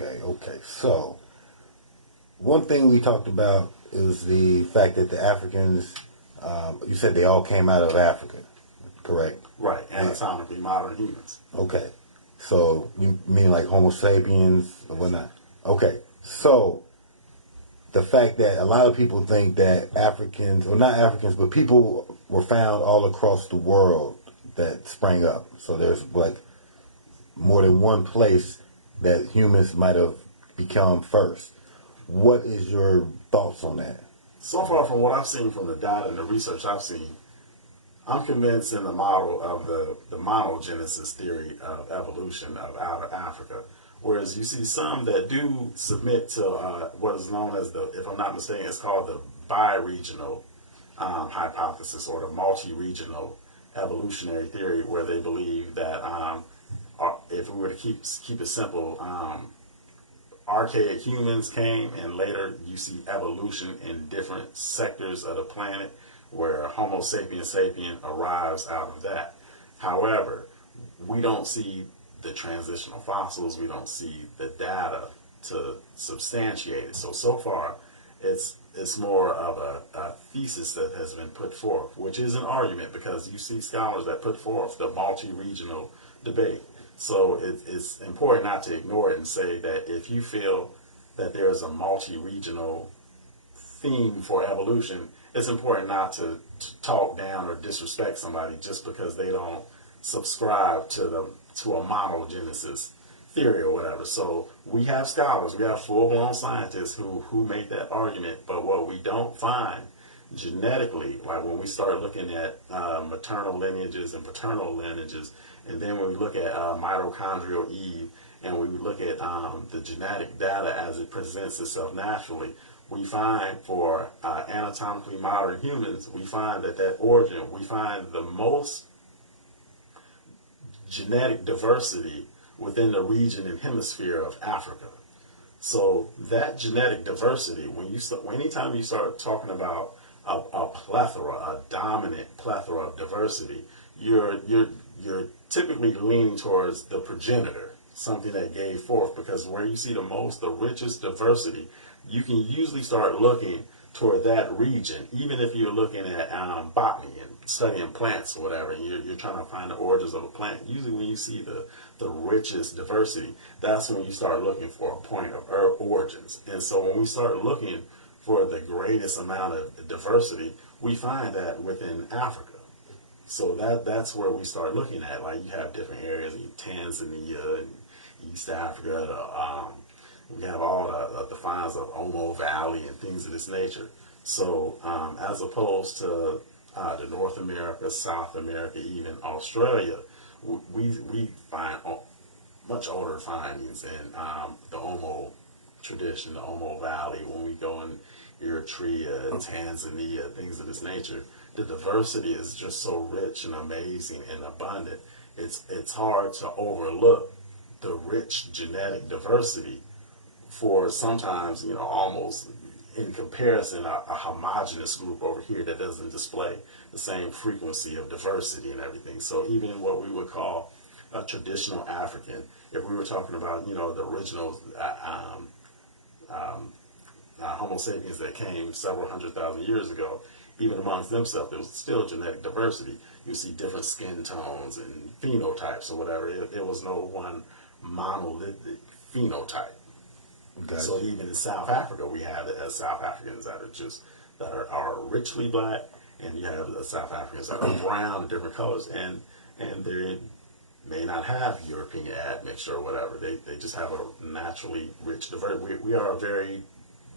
Okay. So, one thing we talked about is the fact that the Africans, you said they all came out of Africa, correct? Right, anatomically modern humans. Okay. So, you mean like Homo sapiens or whatnot? Okay. So, the fact that a lot of people think that Africans, or not Africans, but people were found all across the world that sprang up. So, there's like more than one place that humans might have become first. What is your thoughts on that? So far from what I've seen from the data and the research I've seen, I'm convinced in the model of the monogenesis theory of evolution of out of Africa. Whereas you see some that do submit to what is known as the, if I'm not mistaken, it's called the bi-regional hypothesis or the multi-regional evolutionary theory, where they believe that if we were to keep it simple, archaic humans came, and later you see evolution in different sectors of the planet where Homo sapiens sapien arrives out of that. However, we don't see the transitional fossils, we don't see the data to substantiate it. So far, it's more of a thesis that has been put forth, which is an argument because you see scholars that put forth the multi-regional debate. So it's important not to ignore it and say that if you feel that there is a multi-regional theme for evolution, it's important not to talk down or disrespect somebody just because they don't subscribe to a monogenesis theory or whatever. So we have scholars, we have full-blown scientists who make that argument, but what we don't find genetically, like when we start looking at maternal lineages and paternal lineages, and then when we look at mitochondrial Eve, and we look at the genetic data as it presents itself naturally, we find for anatomically modern humans, we find that origin, we find the most genetic diversity within the region and hemisphere of Africa. So that genetic diversity, anytime you start talking about a plethora, a dominant plethora of diversity, you're typically leaning towards the progenitor, something that gave forth, because where you see the richest diversity, you can usually start looking toward that region, even if you're looking at botany and studying plants or whatever, and you're trying to find the origins of a plant. Usually when you see the richest diversity, that's when you start looking for a point of origins. And so when we start looking for the greatest amount of diversity, we find that within Africa. So that's where we start looking at. Like, you have different areas in Tanzania and East Africa. We have all the finds of Omo Valley and things of this nature. So as opposed to the North America, South America, even Australia, we find much older findings in the Omo tradition, the Omo Valley. When we go in Eritrea, Tanzania, things of this nature, the diversity is just so rich and amazing and abundant. It's hard to overlook the rich genetic diversity for sometimes, almost in comparison, a homogenous group over here that doesn't display the same frequency of diversity and everything. So even what we would call a traditional African, if we were talking about, the original Homo sapiens that came several 100,000 years ago, even amongst themselves, there was still genetic diversity. You see different skin tones and phenotypes or whatever. There was no one monolithic phenotype. Gotcha. So even in South Africa, we have South Africans that are richly black, and you have the South Africans that are brown, different colors, and they may not have European admixture or whatever. They just have a naturally rich diversity. We are very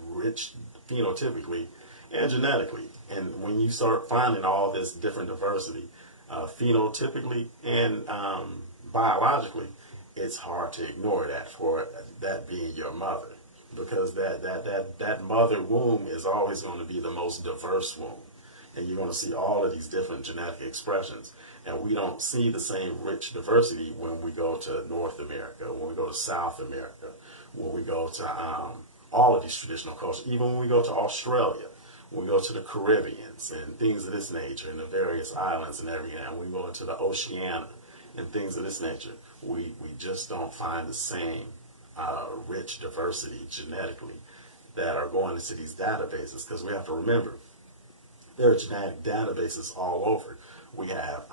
rich phenotypically and genetically. And when you start finding all this different diversity, phenotypically and biologically, it's hard to ignore that, for that being your mother, because that mother womb is always going to be the most diverse womb, and you're going to see all of these different genetic expressions. And we don't see the same rich diversity when we go to North America, when we go to South America, when we go to all of these traditional cultures, even when we go to Australia, when we go to the Caribbeans and things of this nature, and the various islands and everything, and we go into the Oceania and things of this nature, we just don't find the same rich diversity genetically that are going into these databases, because we have to remember there are genetic databases all over. We have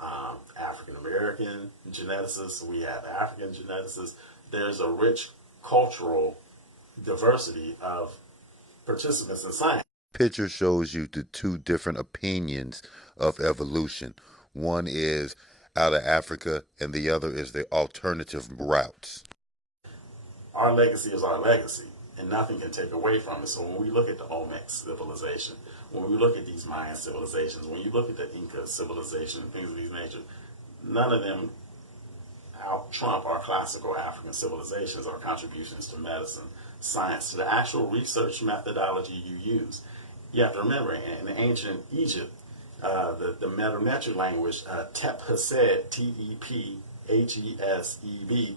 African American geneticists, we have African geneticists. There's a rich cultural diversity of participants in science. Picture shows you the two different opinions of evolution. One is out of Africa, and the other is the alternative routes. Our legacy is our legacy, and nothing can take away from it. So when we look at the Olmec civilization, when we look at these Mayan civilizations, when you look at the Inca civilization, things of these nature, none of them out trump our classical African civilizations, our contributions to medicine, science, to the actual research methodology you use. You have to remember, in ancient Egypt, the Metametric language, Tep-Hesed, T-E-P-H-E-S-E-B,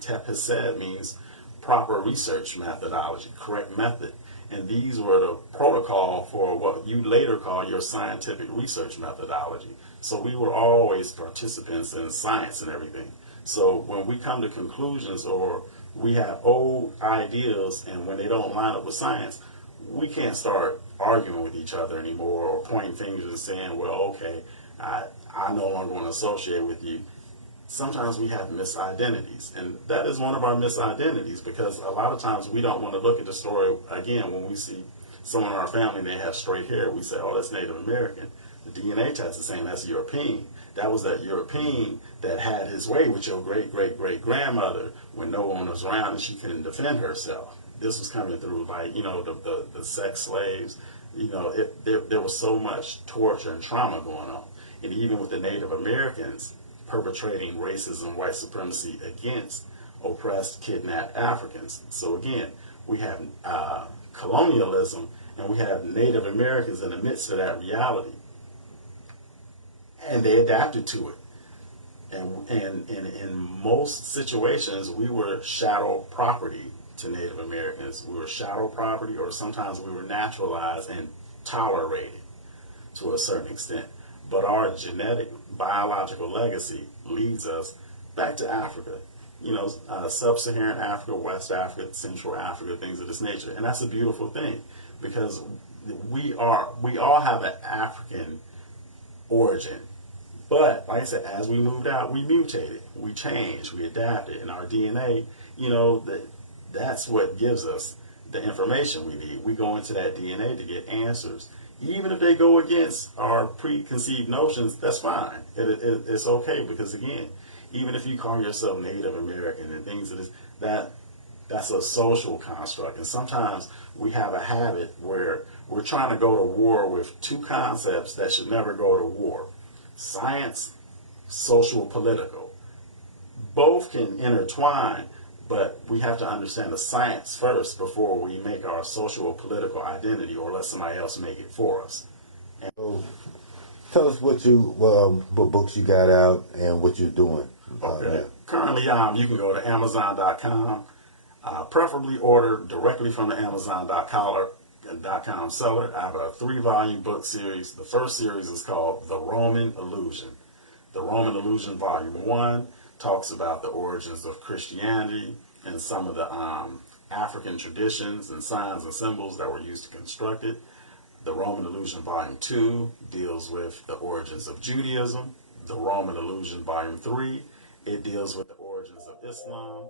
Tep-Hesed means proper research methodology, correct method. And these were the protocol for what you later call your scientific research methodology. So we were always participants in science and everything. So when we come to conclusions or we have old ideas and when they don't line up with science, we can't start arguing with each other anymore or pointing fingers and saying, well, okay, I no longer want to associate with you. Sometimes we have misidentities, and that is one of our misidentities, because a lot of times we don't want to look at the story again. When we see someone in our family and they have straight hair, we say, oh, that's Native American. The DNA test is saying that's European. That was that European that had his way with your great-great-great-grandmother when no one was around and she couldn't defend herself. This was coming through, like, you know, the sex slaves. You know, there was so much torture and trauma going on. And even with the Native Americans perpetrating racism, white supremacy against oppressed, kidnapped Africans. So again, we have colonialism and we have Native Americans in the midst of that reality. And they adapted to it. And in most situations, we were shadow property to Native Americans. We were shadow property, or sometimes we were naturalized and tolerated to a certain extent. But our genetic, biological legacy leads us back to Africa. You know, sub-Saharan Africa, West Africa, Central Africa, things of this nature. And that's a beautiful thing, because we all have an African origin. But, like I said, as we moved out, we mutated, we changed, we adapted. And our DNA, you know, that's what gives us the information we need. We go into that DNA to get answers. Even if they go against our preconceived notions, that's fine. It's okay, because, again, even if you call yourself Native American and things of this, that's a social construct. And sometimes we have a habit where we're trying to go to war with two concepts that should never go to war. Science, social, political. Both can intertwine, but we have to understand the science first before we make our social or political identity, or let somebody else make it for us. And so, tell us what books you got out and what you're doing. Okay. Currently, you can go to Amazon.com. Preferably order directly from the Amazon.com seller. I have a 3-volume book series. The first series is called The Roman Illusion. The Roman Illusion Volume 1 talks about the origins of Christianity and some of the African traditions and signs and symbols that were used to construct it. The Roman Illusion Volume 2 deals with the origins of Judaism. The Roman Illusion Volume 3, it deals with the origins of Islam.